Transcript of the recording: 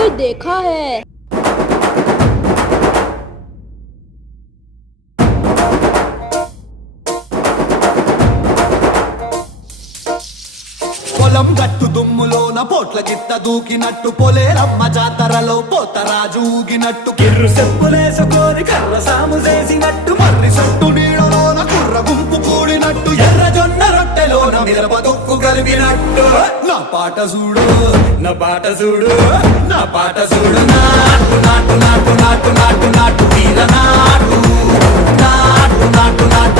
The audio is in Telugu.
कोई देखा है। పొలం గట్టు దుమ్ములోన పోట్ల గిత్త దూకినట్టు పొలేరమ్మ జాతరలో పోతరాజు ఊగినట్టు కిర్రు చెప్పులేసుకొని కర్ర సాము చేసినట్టు మర్రి సొట్టు నీడలోన కుర్ర గుంపు కూడినట్టు ఎర్ర జొన్న రొట్టెలోన మిరప దొక్కు కలిపినట్టు నా పాట చూడు నా పాట చూడు నా పాట చూడు నాటు నాటు నాటు నాటు నాటు నాటు వీర నాటు నాటు నాటు నాటు